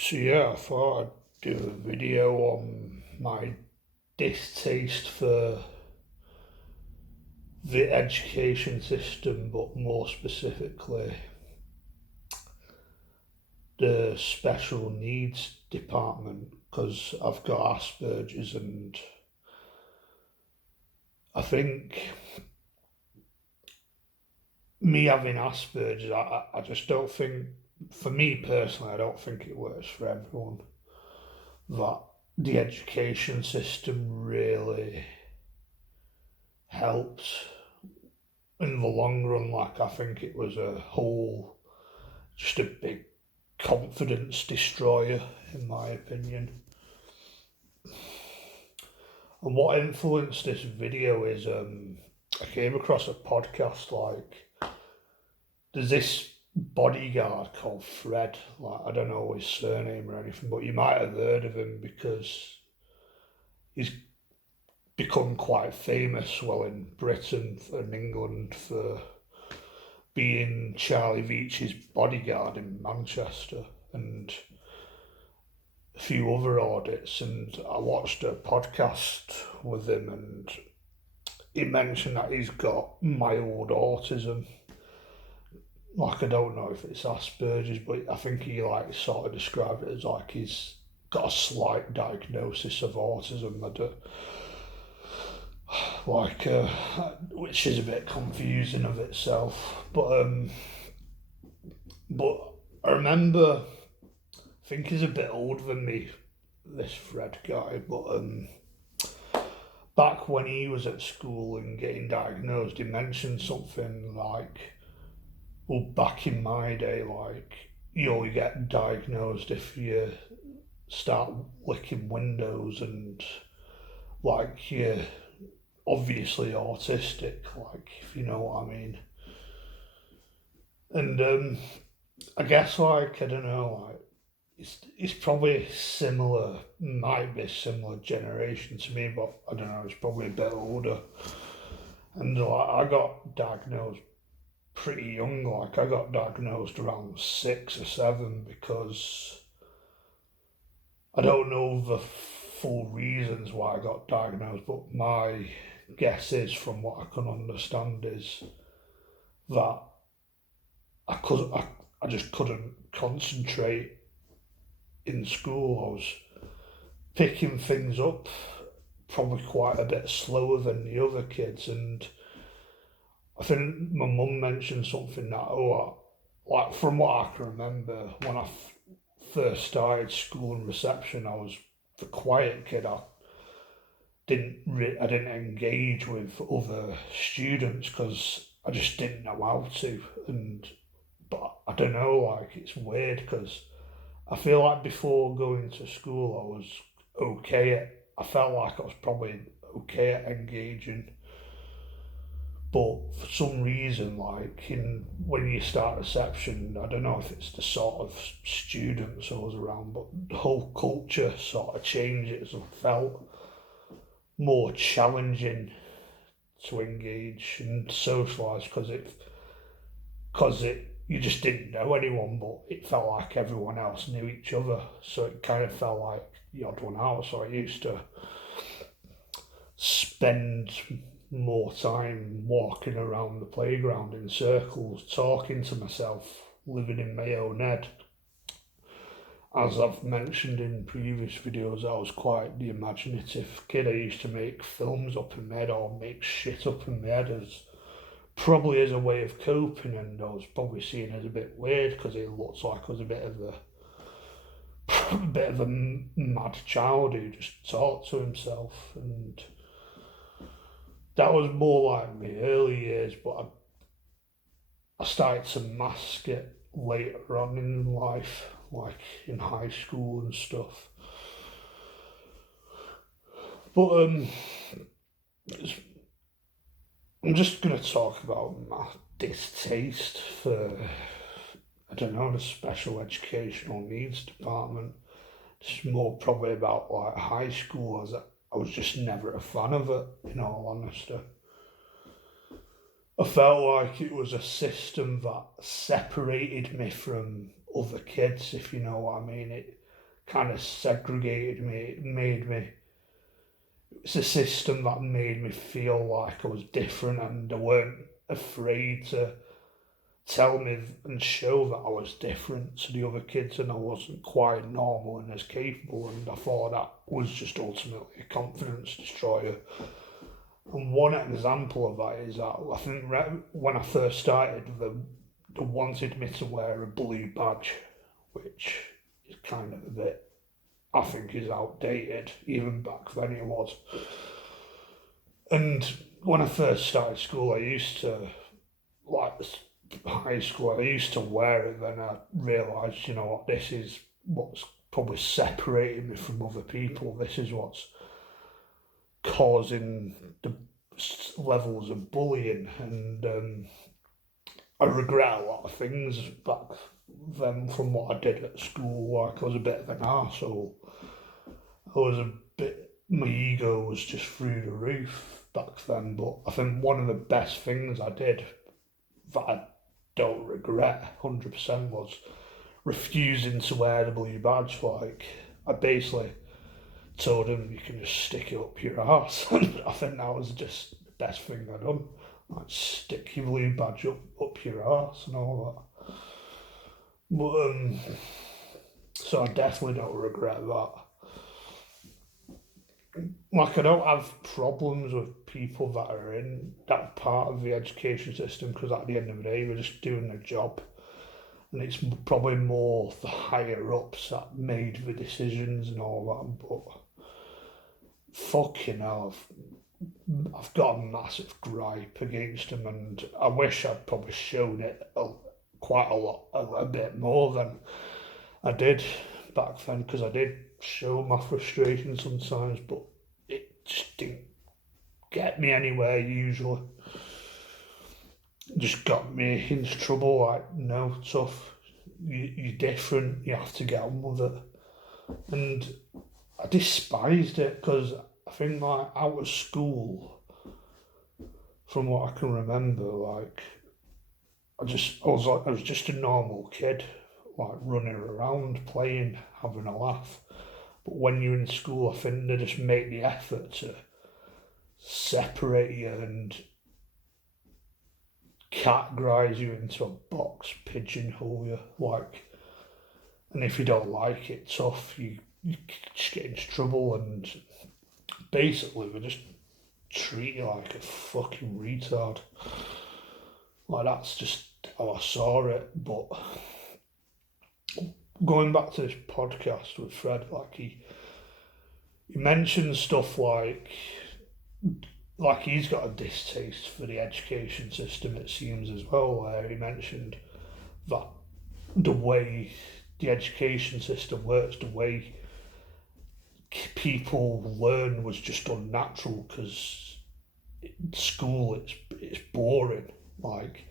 So yeah, I thought I'd do a video on my distaste for the education system, but more specifically the special needs department, because I've got Asperger's, and I think me having Asperger's, I just don't think, for me personally, I don't think it works for everyone. That the education system really helps in the long run. Like, I think it was just a big confidence destroyer, in my opinion. And what influenced this video is I came across a podcast. Like, there's this bodyguard called Fred. Like, I don't know his surname or anything, but you might have heard of him because he's become quite famous, well, in Britain and England, for being Charlie Veitch's bodyguard in Manchester and a few other audits. And I watched a podcast with him, and he mentioned that he's got mild autism. Like, I don't know if it's Asperger's, but I think he like sort of described it as like he's got a slight diagnosis of autism. Like, which is a bit confusing of itself. But I remember, I think he's a bit older than me, this Fred guy, but back when he was at school and getting diagnosed, he mentioned something like, well, back in my day, like, you only get diagnosed if you start licking windows, and like, you're obviously autistic, like, if you know what I mean. And I guess, like, I don't know, like, it's probably similar, might be a similar generation to me, but I don't know, it's probably a bit older. And like, I got diagnosed pretty young. Like, I got diagnosed around 6 or 7, because I don't know the full reasons why I got diagnosed, but my guess is, from what I can understand, is that I just couldn't concentrate in school. I was picking things up probably quite a bit slower than the other kids, and I think my mum mentioned something that, like, from what I can remember, when I first started school and reception, I was the quiet kid. I didn't engage with other students because I just didn't know how to. And but I don't know, like, it's weird because I feel like before going to school I was okay at, I felt like I was probably okay at engaging, but for some reason, like, in when you start reception, I don't know if it's the sort of students I was around, but the whole culture sort of changes and felt more challenging to engage and socialise, because it you just didn't know anyone, but it felt like everyone else knew each other, so it kind of felt like the odd one out. So I used to spend more time walking around the playground in circles, talking to myself, living in my own head. As I've mentioned in previous videos, I was quite the imaginative kid. I used to make films up in my head, or make shit up in my head, as probably as a way of coping, and I was probably seen as a bit weird because it looks like I was a bit of a bit of a mad child who just talked to himself. And that was more like my early years, but I started to mask it later on in life, like in high school and stuff. But I'm just gonna talk about my distaste for, I don't know, the special educational needs department. It's more probably about like high school, as I was just never a fan of it, in all honesty. I felt like it was a system that separated me from other kids, if you know what I mean. kind of segregated me. It made me. It's a system that made me feel like I was different, and they weren't afraid to tell me and show that I was different to the other kids and I wasn't quite normal and as capable. And I thought that was just ultimately a confidence destroyer. And one example of that is that I think when I first started, they wanted me to wear a blue badge, which is kind of a bit, I think, is outdated. Even back then it was. And when I first started school, I used to, like high school, I used to wear it. Then I realised, you know what, this is what's probably separating me from other people. This is what's causing the levels of bullying. And I regret a lot of things back then from what I did at school. Like, I was a bit of an arsehole. My ego was just through the roof back then. But I think one of the best things I did that I don't regret 100% was refusing to wear the blue badge. Like, I basically told him, you can just stick it up your arse. And I think that was just the best thing I'd done. Like, stick your blue badge up your arse and all that. But so I definitely don't regret that. Like, I don't have problems with people that are in that part of the education system, because at the end of the day, we're just doing their job. And it's probably more the higher ups that made the decisions and all that. But fucking hell, I've got a massive gripe against them, and I wish I'd probably shown it quite a lot, a bit more than I did back then, because I did show my frustration sometimes, but it just didn't get me anywhere usually. It just got me into trouble. Like, no, tough, you're different, you have to get on with it. And I despised it, because I think, like, out of school, from what I can remember, like, I was just a normal kid, like, running around, playing, having a laugh. But when you're in school, I think they just make the effort to separate you and categorise you into a box, pigeonhole you, like. And if you don't like it, tough, you just get into trouble, and basically we just treat you like a fucking retard. Like, that's just how I saw it. But going back to this podcast with Fred, like, he mentioned stuff like he's got a distaste for the education system, it seems, as well, where he mentioned that the way the education system works, the way people learn was just unnatural, because school, it's boring. Like,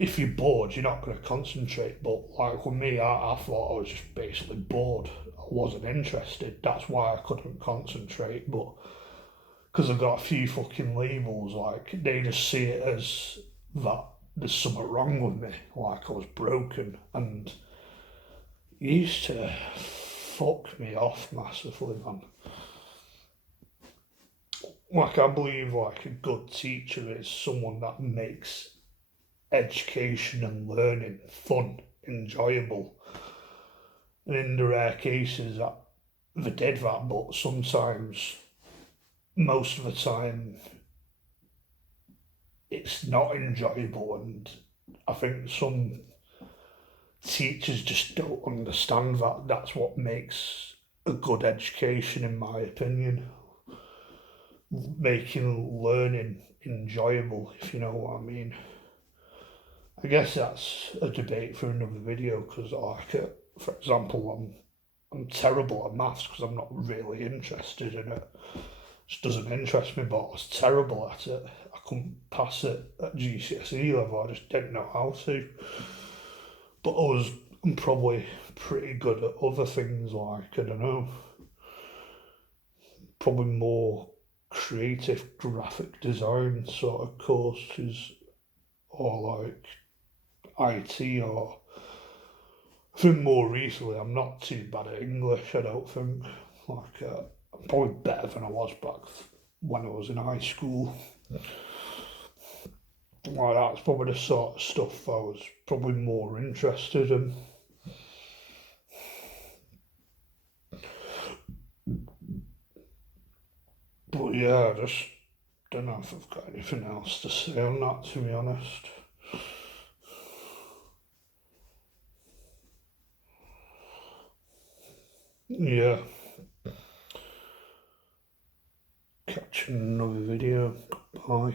if you're bored, you're not going to concentrate. But like with me, I thought I was just basically bored. I wasn't interested. That's why I couldn't concentrate. But because I've got a few fucking labels, like, they just see it as that there's something wrong with me, like I was broken. And it used to fuck me off massively, man. Like, I believe, like, a good teacher is someone that makes education and learning fun, enjoyable. And in the rare cases that they did that, but sometimes, most of the time, it's not enjoyable. And I think some teachers just don't understand that. That's what makes a good education, in my opinion. Making learning enjoyable, if you know what I mean. I guess that's a debate for another video, because, like, for example, I'm terrible at maths because I'm not really interested in it. It just doesn't interest me, but I was terrible at it. I couldn't pass it at GCSE level, I just didn't know how to. But I'm probably pretty good at other things, like, I don't know, probably more creative graphic design sort of courses, or like IT, or I think more recently I'm not too bad at English, I don't think. I'm probably better than I was back when I was in high school. Like that's probably the sort of stuff I was probably more interested in. But yeah, I just don't know if I've got anything else to say on that, to be honest. Yeah, catch another video. Bye.